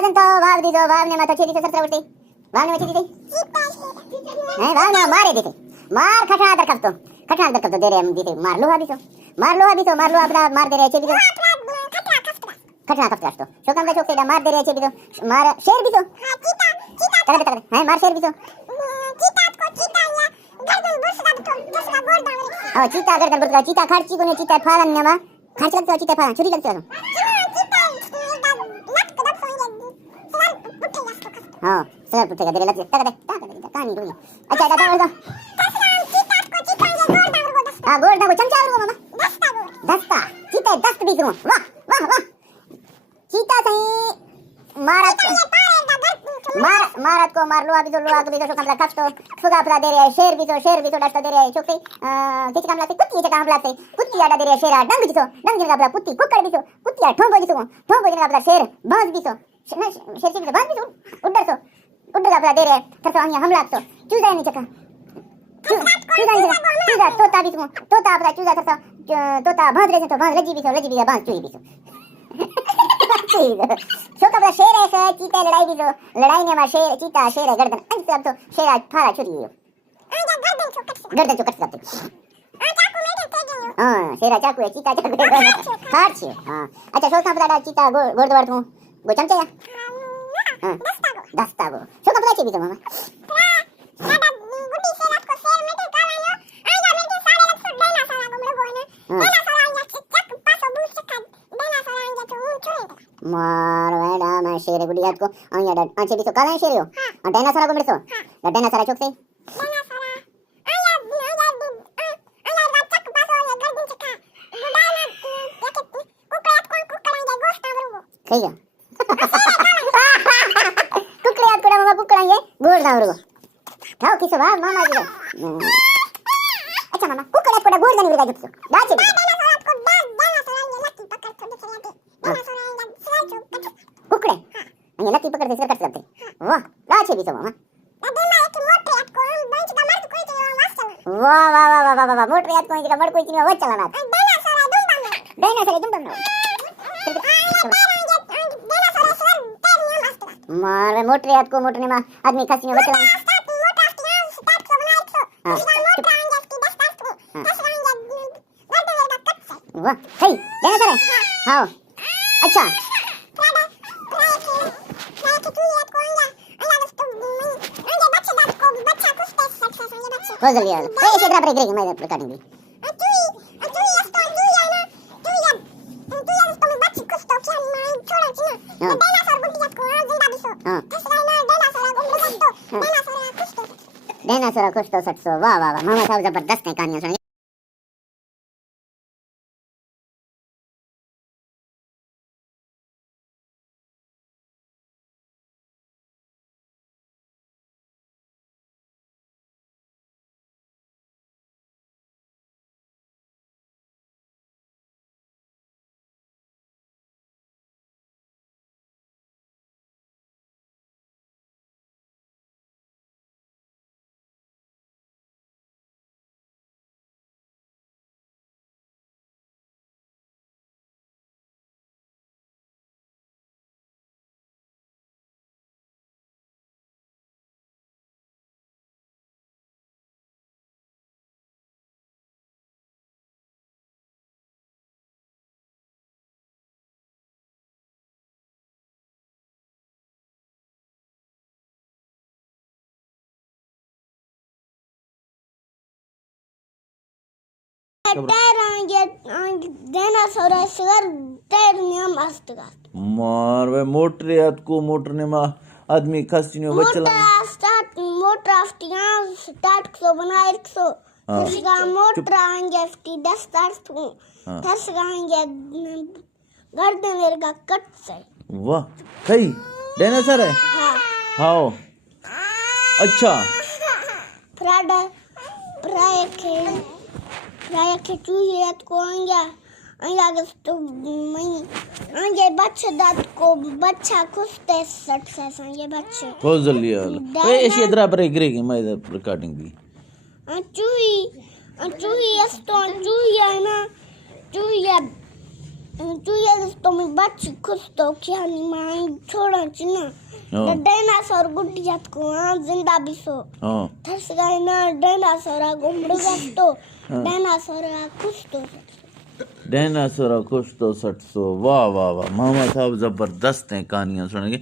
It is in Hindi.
कजन तो वाव दीजो वाव ने मातो छेदी से सरसरा उठती वाव ने छेदी है वाव ने मारे देते मार खटना दर कब तो दे रहे हम दीते मार लो अभी तो अपना मार दे रहे छेदी तो खटना कब तो शो कम शो केडा मार दे रहे छेदी तो मार शेर भी तो चीता है मार शेर भी तो चीता गर्दन बुर्द चीता खर्ची को ने चीता फालन ने मा खर्च लगता चीता फालन छुरी लगता है हां सर पुटे का दे लग तक कहानी रोई अच्छा दादा हां गोल ना को चमचा और मामा दस्ता चीता दस्त भी करो वाह चीता सही मारत को मार लो अभी तो शो कमला कष्ट सुगा दे रहे शेर भी तो दस्त दे रहे छोकरी किच कमला से कुत्ती आडा दे रहे शेरा डंग जिन का कुत्ती कुकड़ भी तो कुत्ती ठोंबो जिन का शेर बांस भी तो शेर की बांस भी तो उड्डर का दे रहे तरसो आया हमला तो चूजा नहीं चका चूजा तोता भी तोता अपना चूजा तरसो तोता भांज रहे तो भांज लजी भी बांस चुई भी शो का शेर है चीता लड़ाई ने शेर चीता शेर है गर्दन अंत अब तो शेर फारा छुरी गर्दन चौकट करते हां शेरा चाकू है चीता चाकू है हाथ से हां अच्छा शो का बड़ा चीता गोड़ तू गो चमचा या हां दस्ता गो शो का बड़ा भी तो मामा गुड्डी से रात को शेर में कावानो आया में सारे लग सो देना सारा गुमरो गोने देना सारा आया चक पासो बूस चक देना सारा आया तो छोड़े मार वेडा मैं शेर गुडी हाथ को आया आंचे भी तो काला शेर हो और देना सारा गुमरो सो देना सारा चोक से देना सारा आया चक पासो या गर्दन चका गुडाना कुकड़ात गोश्त आवरो सही है कुकड़ात कोड़ा मामा कुकड़ांगे गोड़ आवरो थाओ किसो वाह मामा जी अच्छा मामा कुकड़ात कोड़ा गोड़ नहीं लगा जब दाचे कुकड़े ये लकी पकड़ से कट सकते वाह दाचे भी तो मामा वाह मोटर याद कोई का मड़ कोई चीज वो चलाना डायनासोर दुम मारे मोटर याद को मोटर ने मा आदमी खासी में बचला वाह हे डायनासोर हां अच्छा हो जल्दी यार ए इसे बराबर गिरेगी मैं काटूंगी डायनासोर कुछ तो 700 वाह मामा साहब जबरदस्त है कहानियां सुनाई मारवे मोटर याद को मोटर ने मा आदमी खासी ने बचला मोटर स्टार्ट को बनाए 100 तसगा मोटर आंगे 10 स्टार्ट को तसगा आंगे गर्दन मेरे का कट से वाह कई डायनासोर है हां अच्छा प्राय के चूहियात को आंगे तो आंगे बच्चे दांत को बच्चा खुशते सट से आंगे बच्चे हो जल्दी ए ऐसी इधर पर गिरेगी मैं इधर रिकॉर्डिंग दी चूही है ना चूहिया तू ये तो मी बच्ची खुश तो क्या नहीं मांग छोड़ा चिना हाँ। डायनासोर गुड्डी जात को जिंदा भी सो हाँ थस गए ना डायनासोर गुमड़ तो डायनासोर खुश तो डायनासोर खुश तो 700। वाह वाह वाह, मोहम्मद साहब जबरदस्त हैं कहानियां सुनेंगे।